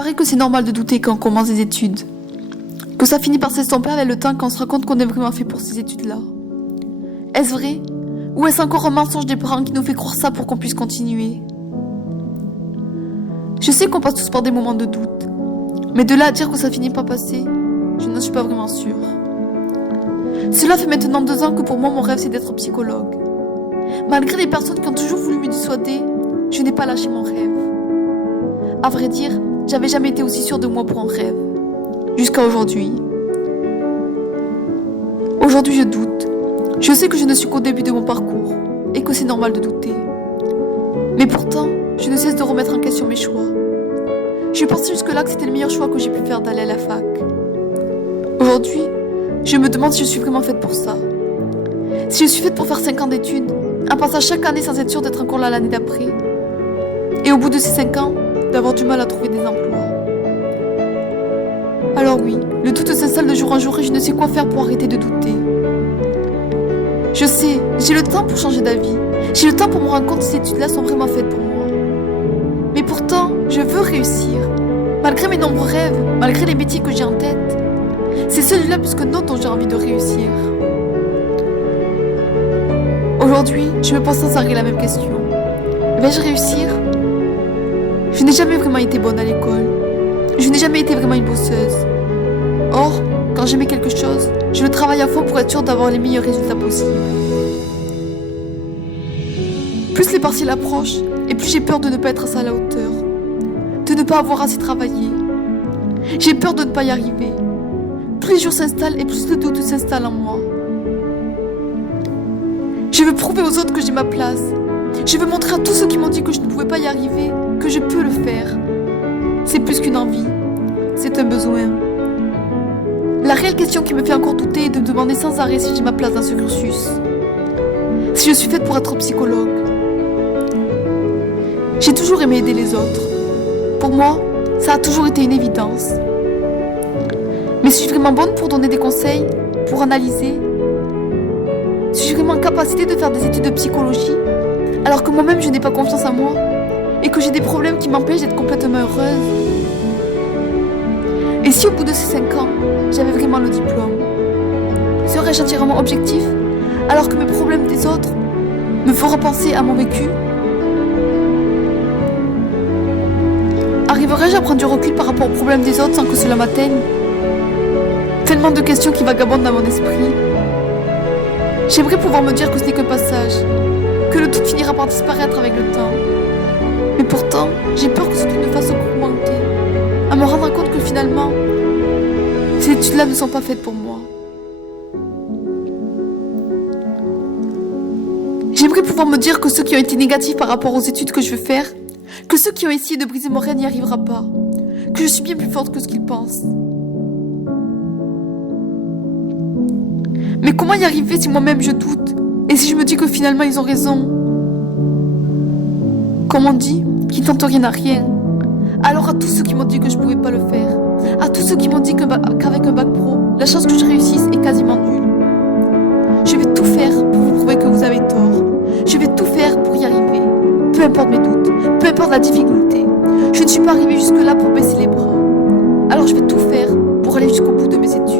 paraît que c'est normal de douter quand on commence des études. Que ça finit par s'estomper avec le temps quand on se rend compte qu'on est vraiment fait pour ces études-là. Est-ce vrai? Ou est-ce encore un mensonge des parents qui nous fait croire ça pour qu'on puisse continuer? Je sais qu'on passe tous par des moments de doute. Mais de là à dire que ça finit par passer, je n'en suis pas vraiment sûre. Cela fait maintenant 2 ans que pour moi mon rêve c'est d'être psychologue. Malgré les personnes qui ont toujours voulu me dissuader, je n'ai pas lâché mon rêve. À vrai dire, j'avais jamais été aussi sûre de moi pour un rêve. Jusqu'à aujourd'hui. Aujourd'hui je doute. Je sais que je ne suis qu'au début de mon parcours et que c'est normal de douter. Mais pourtant, je ne cesse de remettre en question mes choix. Je pensais jusque-là que c'était le meilleur choix que j'ai pu faire d'aller à la fac. Aujourd'hui, je me demande si je suis vraiment faite pour ça. Si je suis faite pour faire 5 ans d'études, en passant chaque année sans être sûre d'être encore là l'année d'après. Et au bout de ces 5 ans, d'avoir du mal à trouver des emplois. Alors oui, le doute s'installe de jour en jour et je ne sais quoi faire pour arrêter de douter. Je sais, j'ai le temps pour changer d'avis. J'ai le temps pour me rendre compte que ces études-là sont vraiment faites pour moi. Mais pourtant, je veux réussir. Malgré mes nombreux rêves, malgré les métiers que j'ai en tête. C'est celui-là plus que d'autres dont j'ai envie de réussir. Aujourd'hui, je me pose sans arrêt la même question. Vais-je réussir? Je n'ai jamais vraiment été bonne à l'école. Je n'ai jamais été vraiment une bosseuse. Or, quand j'aimais quelque chose, je le travaille à fond pour être sûre d'avoir les meilleurs résultats possibles. Plus les partiels approchent, et plus j'ai peur de ne pas être assez à la hauteur. De ne pas avoir assez travaillé. J'ai peur de ne pas y arriver. Plus les jours s'installent et plus le doute s'installe en moi. Je veux prouver aux autres que j'ai ma place. Je veux montrer à tous ceux qui m'ont dit que je ne pouvais pas y arriver que je peux le faire. C'est plus qu'une envie, c'est un besoin. La réelle question qui me fait encore douter est de me demander sans arrêt si j'ai ma place dans ce cursus. Si je suis faite pour être psychologue. J'ai toujours aimé aider les autres. Pour moi, ça a toujours été une évidence. Mais suis-je vraiment bonne pour donner des conseils, pour analyser? Suis-je vraiment en capacité de faire des études de psychologie, alors que moi-même je n'ai pas confiance en moi, et que j'ai des problèmes qui m'empêchent d'être complètement heureuse? Et si au bout de ces 5 ans, j'avais vraiment le diplôme, serais-je entièrement objectif, alors que mes problèmes des autres me feront penser à mon vécu? Arriverais-je à prendre du recul par rapport aux problèmes des autres sans que cela m'atteigne? Tellement de questions qui vagabondent dans mon esprit. J'aimerais pouvoir me dire que ce n'est qu'un passage, que le tout finira par disparaître avec le temps. Mais pourtant, j'ai peur que ce tout ne fasse qu'augmenter, à me rendre compte que finalement, ces études-là ne sont pas faites pour moi. J'aimerais pouvoir me dire que ceux qui ont été négatifs par rapport aux études que je veux faire, que ceux qui ont essayé de briser mon rêve n'y arrivera pas, que je suis bien plus forte que ce qu'ils pensent. Mais comment y arriver si moi-même je doute, et si je me dis que finalement ils ont raison? Comme on dit, qui ne tente rien n'a rien. Alors à tous ceux qui m'ont dit que je pouvais pas le faire, à tous ceux qui m'ont dit qu'avec un bac pro, la chance que je réussisse est quasiment nulle. Je vais tout faire pour vous prouver que vous avez tort. Je vais tout faire pour y arriver. Peu importe mes doutes, peu importe la difficulté. Je ne suis pas arrivée jusque-là pour baisser les bras. Alors je vais tout faire pour aller jusqu'au bout de mes études.